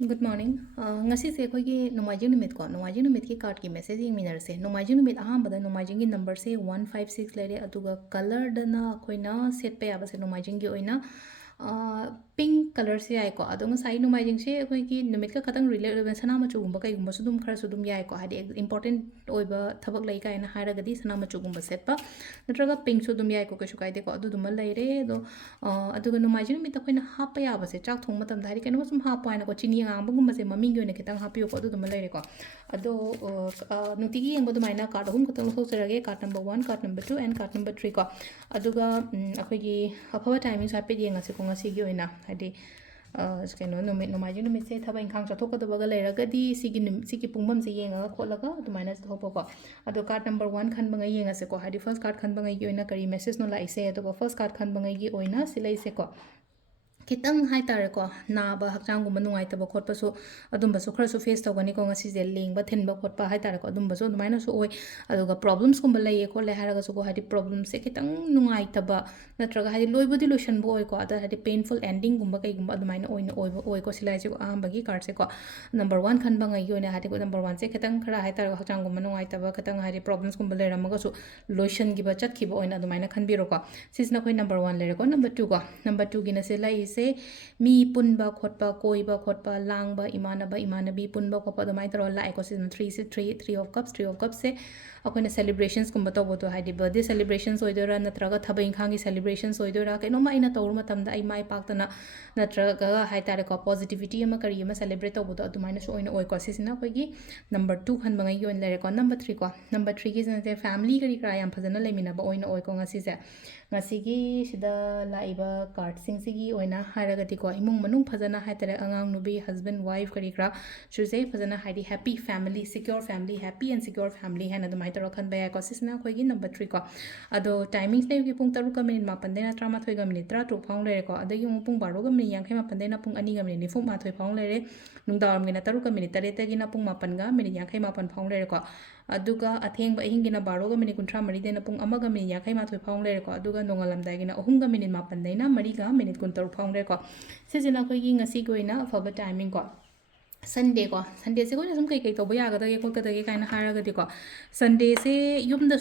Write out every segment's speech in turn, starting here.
Good morning. Ngasi se khoi gi nomajing numit ko nomajing numit ki card ki message yeng minar se nomajing numit aham bada nomajing gi number se 156 lere aduga color dana khoina set pe aba se nomajing gi oina pink color se ai ko adong sai nomajing se khoi gi numit ka khatang relate sana ma chu gumba kai gumba sudum khara sudum yai ko hadi important oiba thabak lai kai na haira gadi sana ma chu gumba set pa natraga pink sudum yai ko kaishu kai de ko adu dum laire do aduga nomajing numit ta khoina hapa ya ba se chak thong matam dhari kai no sum hapa na ko chini ngam se maming yo ne kitang happy ko adu dum laire ko ado nutigi yeng bodu maina card hum khatang so serage card number 1 card number 2 and card number 3 ko aduga akhoi gi afaba timing sa pe yeng ase ko ngasi gi oina hadi keno nomajing numit se thaba inkhang chathok da baga laira gadi sigi pungbam se yenga kholaga dumaina thopo ko ado card number 1 khan bangai yenga se ko hadi first card khan bangai gi oina kari message no lai se ado first card khan bangai gi oina silai se ko kitang hai tare ko na ba hakchang gum nuai ta ba khot pa so adum ba so khara so face ta gani ko ngasi je ling ba thin ba khot pa hai tare ko adum ba so dumaina so oi aduga problems kum ba lai ko le haraga so ko hadi problem se kitang nuai ta ba natraga hadi loi budi lotion bo oi ko ada hadi painful ending gum ba kai gum ba dumaina oi na oi ko silai je ko am ba gi card se ko number 1 khan ba ngai yo ne hadi ko number 1 se kitang khara hai tare hakchang gum nuai ta ba kitang hadi problems kum ba le ram ga so lotion gi ba chat ki ba oi na dumaina khan bi ro ko sisna koi number 1 le ko number 2 ko number 2 gi na se lai se mi punba khotpa koiba khotpa langba imanabi punba khotpa domai taro la ko season 3 se 3 of cups se akoina celebrations kumba to boto haidi birthday celebrations oidora natraga thaba ingkhangi celebrations oidora kaino ma ina tawur matamda ai mai paktana natraga hai tare ko positivity ama kari ama celebrate to boto adumaina so oina oi ko sisina koigi number 2 khan bangai yon lere ko number 3 ko number 3 gi sene family kari kra yam phajana lemina ba oina oi ko ngasi se ngasigi sida laiba card sing sigi oina haragati ko imung manung phajana hai tare angang nubi husband wife kari kra chuse phajana haidi happy family secure family happy and secure family hana dumai taro khan baya ko sisna khoi gi number 3 ko ado timings le gi pung 3 ka minute ma pande na 13 ga minute 3 phang le ko adagi mu pung 12 ga minute 50 ma pande na pung 2 ga minute 4 ma thoi phang le re nungdawam gi na 3 ka minute 3 ta gi na pung 9 ga minute 50 ma pan phang le ko aduga atheng ba hingi na 12 ga minute 13 de na pung 1 ga minute 50 ma thoi phang le ko aduga nongalamdai gi na 3 ga minute ma pande na 3 ga minute 13 phang le ko sisina khoi gi ngasi goina afaba timing ko Sunday ko Sunday se ko sum kai kai to ba ya ga da ye ko ka da ge kai na hara ga di ko Sunday se yum da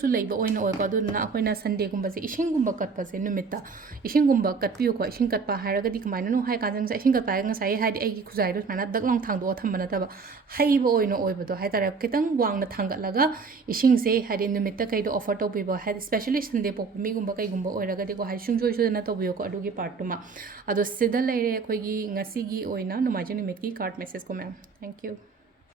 su lai ba oina oi ko du na akoina Sunday gum ba se ising gum ba kat pa se numit ta ising gum ba kat pi ko ising kat pa hara ga di kamai no hai ka jang sa ising kat pa nga sai hai di ai gi khuzai do mana dak long thang do tham ba na ta ba hai ba oina oi ba do hai ta ra kitang wang na thang ga laga ising se hai di numit ta kai do offer to pi ba hai especially Sunday pok mi gum ba kai gum ba oi ra ga di ko hai sung joi su na to bi ko adu gi part tu ma ado sida lai re khoi gi ngasi gi oina no ma jini mit ki card message ko ma'am thank you